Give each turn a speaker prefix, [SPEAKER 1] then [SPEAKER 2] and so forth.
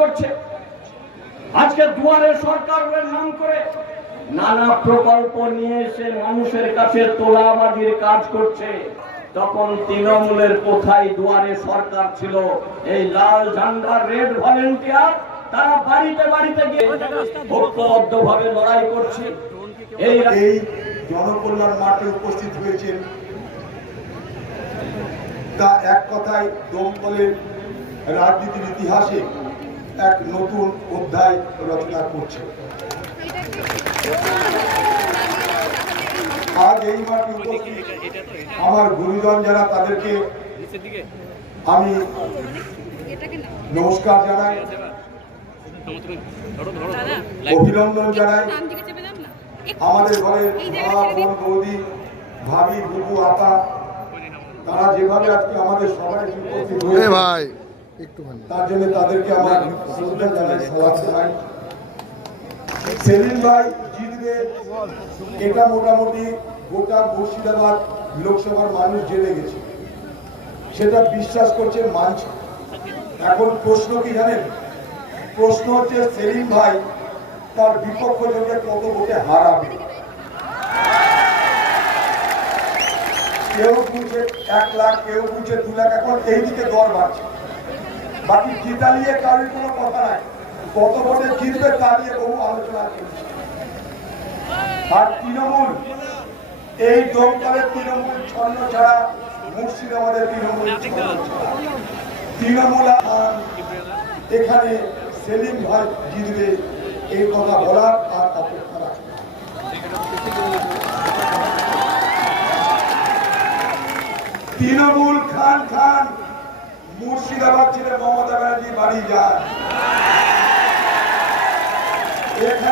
[SPEAKER 1] করছে দুয়ারে সরকারের নাম করে নানা প্রকল্প নিয়ে এসে মানুষের কাছে তোলাবাজির কাজ করছে। তখন তৃণমূলের কোথায় দুয়ারে সরকার ছিল। এই লাল ঝান্ডার রেড ভলেন্টিয়ার, তারা বাড়িতে বাড়িতে গিয়ে ভাবে লড়াই করছে। এই
[SPEAKER 2] জনকল্যাণ মাঠে উপস্থিত হয়েছেন। তা এক কথায় দমকলের রাজনীতির ইতিহাসে এক নতুন অধ্যায় রচনা করছে। আজ এই মাঠে উপস্থিত আমার গুরুজন যারা তাদেরকে আমি নমস্কার জানাই অভিনন্দন জানাই। আমাদের ঘরের মা বোন বৌদি ভাবি বুবু আপা তারা যেভাবে আজকে আমাদের সবাই উপস্থিত
[SPEAKER 3] এ
[SPEAKER 2] হয়েছে
[SPEAKER 3] ভাই
[SPEAKER 2] তার জন্য তাদেরকে আমার শ্রদ্ধা জানাই সবার জানাই সেলিম ভাই জিতবে। এটা মোটামুটি গোটা মুর্শিদাবাদ লোকসভার মানুষ জেনে গেছে। সেটা বিশ্বাস করছে মানছে। এখন প্রশ্ন কি জানেন? প্রশ্ন হচ্ছে সেলিম ভাই তার বিপক্ষ জনকে কত ভোটে হারাবে। কেউ বুঝে এক লাখ, কেউ বুঝে দু লাখ, এখন এই দিকে দর বাড়ছে। বাকি জিতা নিয়ে কারোর কোনো কথা নাই। কত ভোটে জিতবে তা নিয়ে বহু আলোচনা চলছে আর তৃণমূল, এই দমকালের তৃণমূল ছন্ন ছাড়া মুর্শিদাবাদের তৃণমূল তৃণমূল এখানে সেলিম ভাই জিতবে। এই কথা বলার আর অপেক্ষা রাখে তৃণমূল খান খান মুর্শিদাবাদ ছেড়ে মমতা ব্যানার্জি বাড়ি এখানে